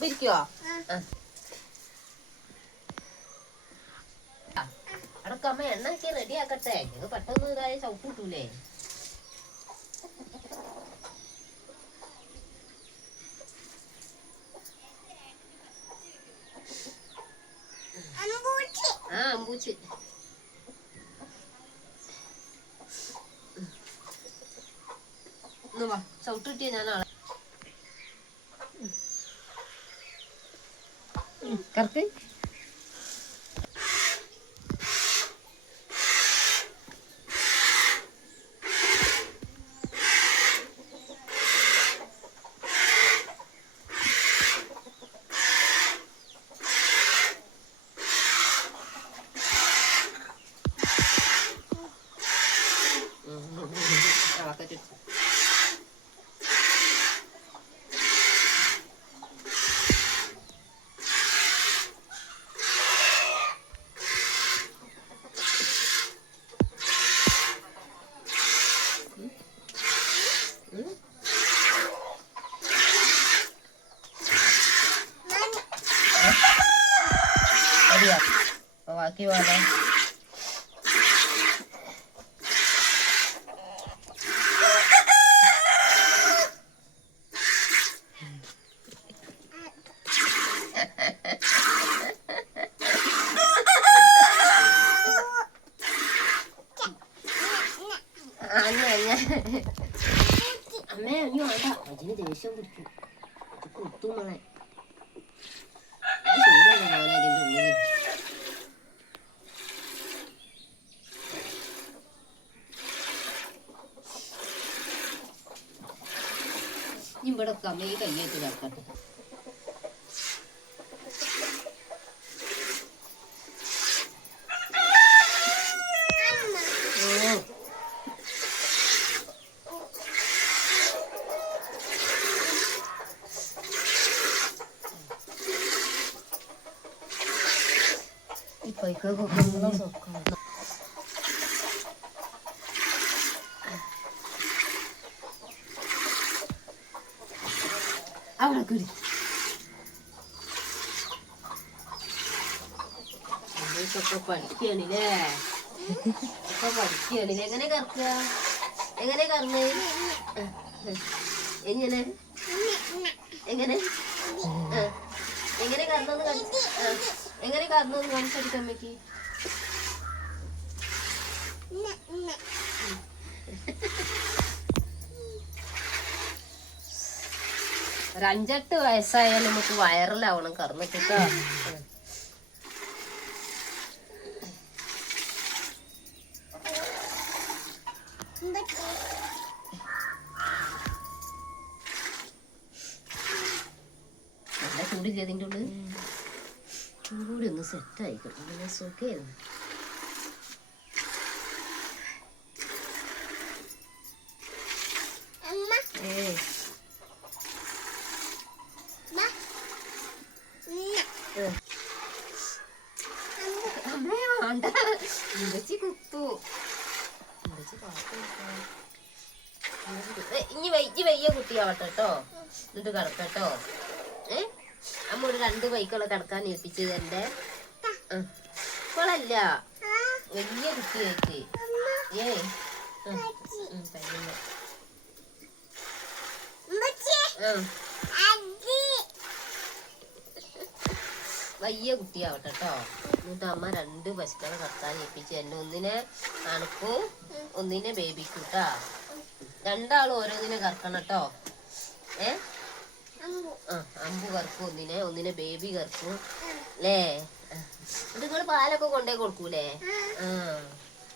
പിരിക്കുവോ? അടക്കമ്മ എണ്ണയൊക്കെ റെഡി ആക്കട്ടെ. ഞങ്ങൾ പെട്ടെന്ന് ഇതായ ചവിട്ടിട്ടൂലേ. അമ്പൂച്ച് ചവിട്ടിട്ടിയ ഞാൻ ആളെ കറക്ക്. ബാക്കി വേണം. അമ്മേ അയ്യോ വേണ്ട, അതിന് ദേഷ്യം പിടിക്കും. കുത്തുമോളെ ചൂടല്ലേ മോനെ അതിൻ്റെ ഉള്ളിൽ. ഇവിടെ അമ്മ ഈ കയ്യേറ്റ് കിടക്കട്ടെ. അവിടെ കുടി ഒക്കെ പഠിക്കണില്ലേ, ഒക്കെ പഠിക്കണില്ലേ. എങ്ങനെ കറക്കുക, എങ്ങനെ കറന്ന്, എങ്ങനെ എങ്ങനെ എങ്ങനെ കറന്നു എങ്ങനെ കറന്നു കാണിച്ചെടുക്കാം അമ്മയ്ക്ക്. ഒരു 5-8 വയസ്സായാൽ നമുക്ക് വൈറലാവണം കറന്നിട്ടോ. നല്ല ചൂടില്ലേ അതിൻ്റെ ഉള്ളിൽ? ചൂടി ഒന്ന് സെറ്റായിക്കോട്ടെ, നല്ല സുഖമായിരുന്നു. കുത്തു ഇനി വയ്യ കുട്ടിയാവട്ടെ കേട്ടോ, എന്നിട്ട് കിടക്കട്ടോ. അമ്മ ഒരു 2 ബൈക്കുള്ള കിടക്കാൻ ഏൽപ്പിച്ചത് എന്റെ ഇപ്പോഴല്ല, വലിയ കുട്ടിയായിട്ട്. വലിയ കുട്ടിയാവട്ടെ കേട്ടോ. എന്നിട്ട് അമ്മ 2 പശുക്കളെ കടത്താൻ ഏൽപ്പിച്ച് എന്നെ. ഒന്നിനെ അണുക്കും ഒന്നിനെ ബേബിക്കും കേട്ടാ. 2 ആളും ഓരോന്നിനെ കറക്കണം കേട്ടോ. അമ്പു കറക്കും ഒന്നിനെ ബേബി കറക്കും അല്ലേ. എന്നിട്ട് നിങ്ങള് പാലൊക്കെ കൊണ്ടേ കൊടുക്കൂലേ?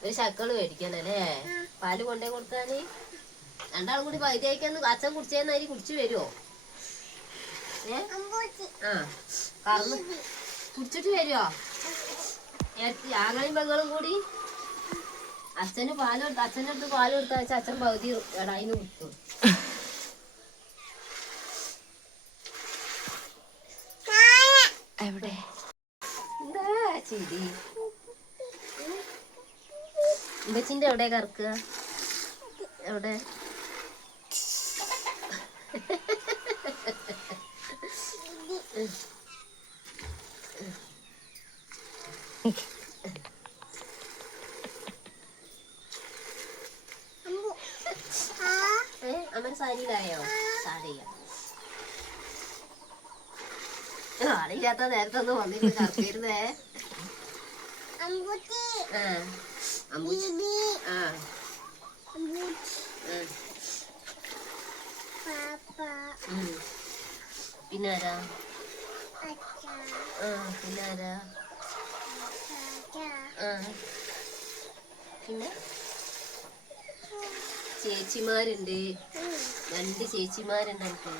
ഒരു ശക്കള് മേടിക്കാനല്ലേ പാല് കൊണ്ടേ കൊടുക്കാന്. 2 ആളും കൂടി പകുതി അയക്കാന്ന് അച്ഛൻ കുടിച്ചേന്നായി കുടിച്ചു വരുമോ? കറന്ന് കുടിച്ചിട്ട് വരുമോ? ആങ്ങളെയും പെങ്ങളും കൂടി അച്ഛന് അച്ഛൻ്റെ അടുത്ത് പാല് കൊടുത്താ വെച്ചാൽ അച്ഛൻ പകുതി ഇടായിന്ന് കുടിക്കും. എവിടെ എന്താ ചിരി? ഉമ്മച്ചിന്റെ എവിടെ കറക്കുക? എവിടെ? അമ്മ സാരിയിലായോ? സാരിയില്ല. ആളില്ലാത്ത നേരത്തെ ഒന്നും വന്നില്ല. കറക്കിയിരുന്നേ. പിന്നാരാ? പിന്നാരാ? പിന്നെ ചേച്ചിമാരുണ്ട്. 2 ചേച്ചിമാരുണ്ട് എനിക്ക്.